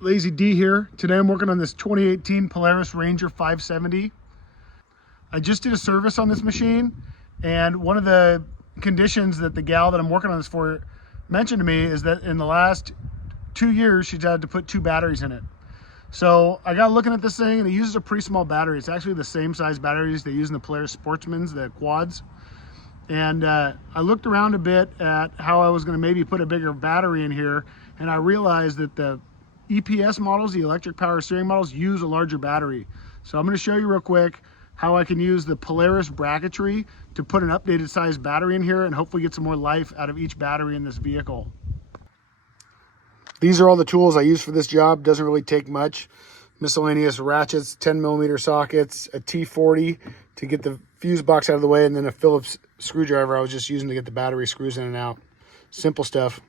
Lazy D here. Today I'm working on this 2018 Polaris Ranger 570. I just did a service on this machine, and one of the conditions that the gal that I'm working on this for mentioned to me is that in the last 2 years she's had to put 2 batteries in it. So I got looking at this thing, and it uses a pretty small battery. It's actually the same size batteries they use in the Polaris Sportsmans, the quads. And I looked around a bit at how I was going to maybe put a bigger battery in here, and I realized that the EPS models, the electric power steering models, use a larger battery. So I'm going to show you real quick how I can use the Polaris bracketry to put an updated size battery in here and hopefully get some more life out of each battery in this vehicle. These are all the tools I use for this job. Doesn't really take much. Miscellaneous ratchets, 10mm sockets, a T40 to get the fuse box out of the way, and then a Phillips screwdriver I was just using to get the battery screws in and out. Simple stuff.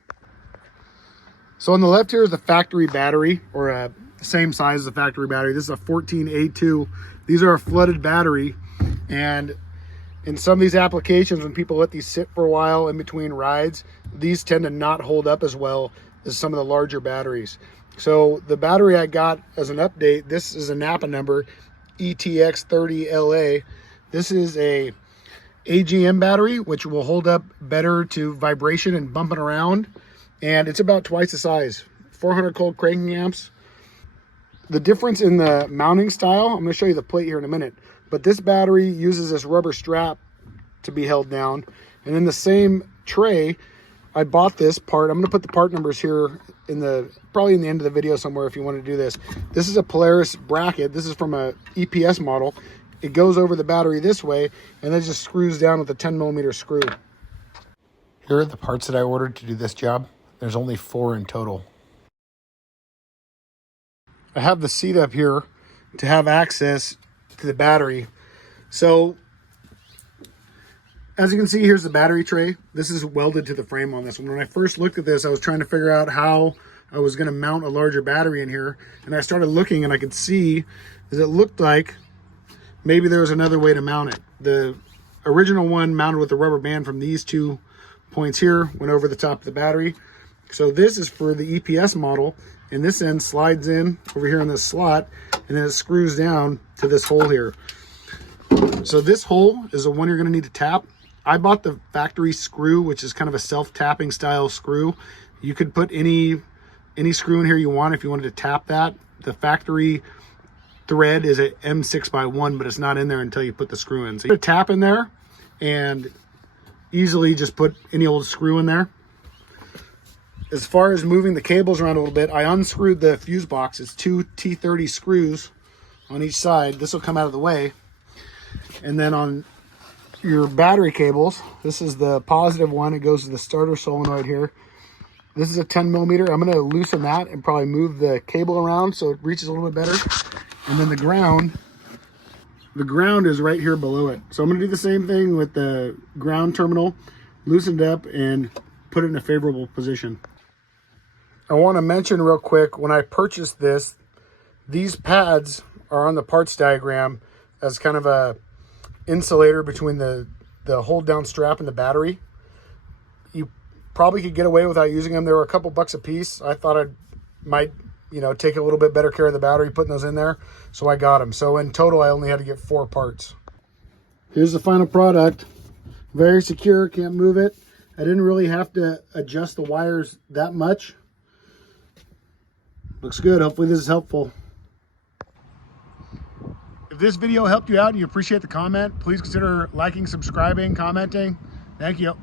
So on the left here is the factory battery, or the same size as the factory battery. This is a 14A2. These are a flooded battery, and in some of these applications, when people let these sit for a while in between rides, these tend to not hold up as well as some of the larger batteries. So the battery I got as an update, this is a Napa number, ETX30LA. This is a AGM battery, which will hold up better to vibration and bumping around. And it's about twice the size, 400 cold cranking amps. The difference in the mounting style, I'm going to show you the plate here in a minute, but this battery uses this rubber strap to be held down. And in the same tray, I bought this part. I'm going to put the part numbers here probably in the end of the video somewhere if you want to do this. This is a Polaris bracket. This is from a EPS model. It goes over the battery this way, and then just screws down with a 10mm screw. Here are the parts that I ordered to do this job. There's only 4 in total. I have the seat up here to have access to the battery. So as you can see, here's the battery tray. This is welded to the frame on this one. When I first looked at this, I was trying to figure out how I was going to mount a larger battery in here. And I started looking, and I could see that it looked like maybe there was another way to mount it. The original one mounted with the rubber band from these 2 points here, went over the top of the battery. So this is for the EPS model, and this end slides in over here in this slot, and then it screws down to this hole here. So this hole is the one you're going to need to tap. I bought the factory screw, which is kind of a self-tapping style screw. You could put any screw in here you want if you wanted to tap that. The factory thread is an M6x1, but it's not in there until you put the screw in. So you tap in there and easily just put any old screw in there. As far as moving the cables around a little bit, I unscrewed the fuse box. It's 2 T30 screws on each side. This will come out of the way. And then on your battery cables, this is the positive one. It goes to the starter solenoid here. This is a 10mm. I'm going to loosen that and probably move the cable around so it reaches a little bit better. And then the ground is right here below it. So I'm going to do the same thing with the ground terminal, loosen it up and put it in a favorable position. I want to mention real quick, when I purchased this, these pads are on the parts diagram as kind of a insulator between the hold down strap and the battery. You probably could get away without using them. They were a couple bucks a piece. I thought I might, take a little bit better care of the battery putting those in there, so I got them. So in total, I only had to get 4 parts. Here's the final product. Very secure, can't move it. I didn't really have to adjust the wires that much. Looks good. Hopefully this is helpful. If this video helped you out and you appreciate the comment, please consider liking, subscribing, commenting. Thank you.